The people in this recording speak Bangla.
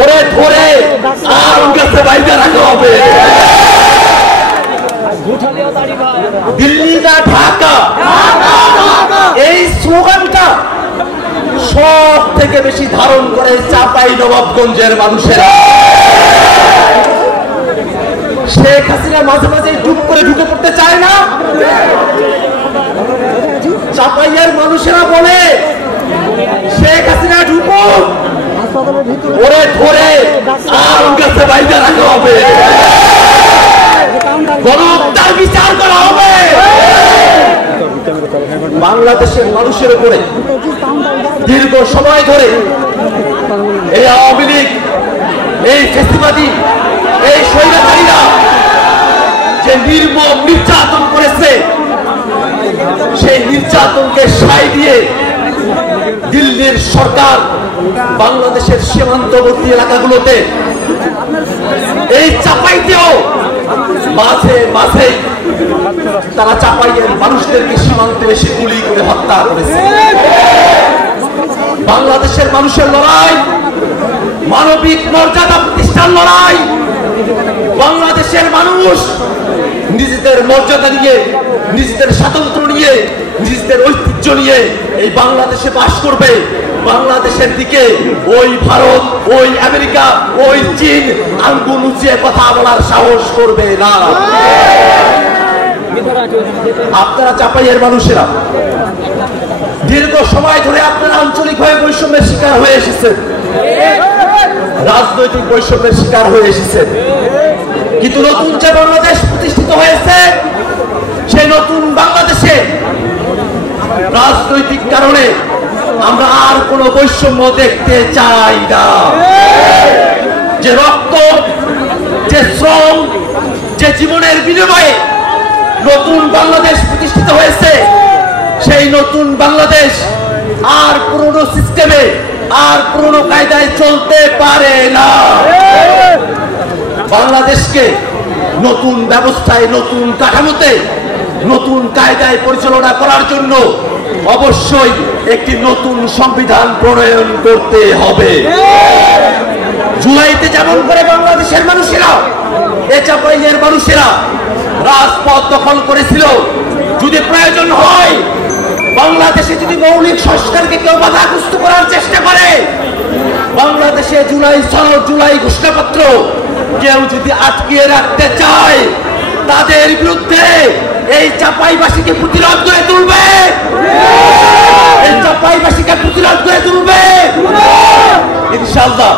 ওরে ধরে আম গাছে বাইরে রাখা হবে। দিল্লি না ঢাকা, এই স্লোগানটা সব থেকে বেশি ধারণ করে চাঁপাই নবাবগঞ্জের মানুষেরা। শেখ হাসিনা মাঝে মাঝে ডুব করে ঢুকে পড়তে চায় না। চাঁপাইয়ের মানুষেরা বলে শেখ হাসিনা ঢুকুক, ওরে ধরে আম গাছে বাইরে রাখা হবে, গণহত্যার বিচার করা হবে। বাংলাদেশের মানুষের উপরে দীর্ঘ সময় ধরে এই আওয়ামী লীগ, এই ফ্যাসিবাদী, এই স্বৈরাচারীরা যে নির্মম নির্যাতন করেছে, সেই নির্যাতনকে সায় দিয়ে দিল্লির সরকার বাংলাদেশের সীমান্তবর্তী এলাকাগুলোতে, এই চাঁপাইতেও মাঝে মাঝে তারা চাঁপাইয়ের মানুষদেরকে সীমান্তে এসে গুলি করে হত্যা করেছে। বাংলাদেশের মানুষের লড়াই মানবিক মর্যাদা প্রতিষ্ঠার লড়াই। বাংলাদেশের মানুষ নিজেদের মর্যাদা নিয়ে, নিজেদের স্বাতন্ত্র্য নিয়ে, নিজেদের ঐতিহ্য নিয়ে এই বাংলাদেশে বাস করবে। বাংলাদেশের দিকে ওই ভারত, ওই আমেরিকা, ওই চীন আঙ্গুল উঁচিয়ে কথা বলার সাহস করবে না। আপনারা চাঁপাইয়ের মানুষেরা দীর্ঘ সময় ধরে আপনারা আঞ্চলিকভাবে বৈষম্যের শিকার হয়ে এসেছেন, রাজনৈতিক বৈষম্যের শিকার হয়ে এসেছেন। কিন্তু নতুন যে বাংলাদেশ প্রতিষ্ঠিত হয়েছে, সেই নতুন বাংলাদেশে রাজনৈতিক কারণে আমরা আর কোন বৈষম্য দেখতে চাই না। যে রক্ত, যে শ্রম, যে জীবনের বিনিময়ে নতুন বাংলাদেশ প্রতিষ্ঠিত হয়েছে, সেই নতুন বাংলাদেশ আর পুরনো সিস্টেমে, আর পুরনো কায়দায় চলতে পারে না। বাংলাদেশকে নতুন ব্যবস্থায়, নতুন কাঠামোতে, নতুন কায়দায় পরিচালনা করার জন্য অবশ্যই একটি নতুন সংবিধান প্রণয়ন করতে হবে। জুলাইতে যেমন করে বাংলাদেশের মানুষেরা, চাঁপাইয়ের মানুষেরা রাজপথ দখল করেছিল, যদি প্রয়োজন হয় বাংলাদেশে যদি মৌলিক সংস্কারকে কেউ বাধাগ্রস্ত করার চেষ্টা করে, বাংলাদেশে জুলাই সনদ, জুলাই ঘোষণাপত্র কেউ যদি আটকিয়ে রাখতে চায়, তাদের বিরুদ্ধে এই চাঁপাইবাসীকে প্রতিরোধ করে তুলবে, এই চাঁপাইবাসীকে প্রতিরোধ করে তুলবে ইনশাআল্লাহ।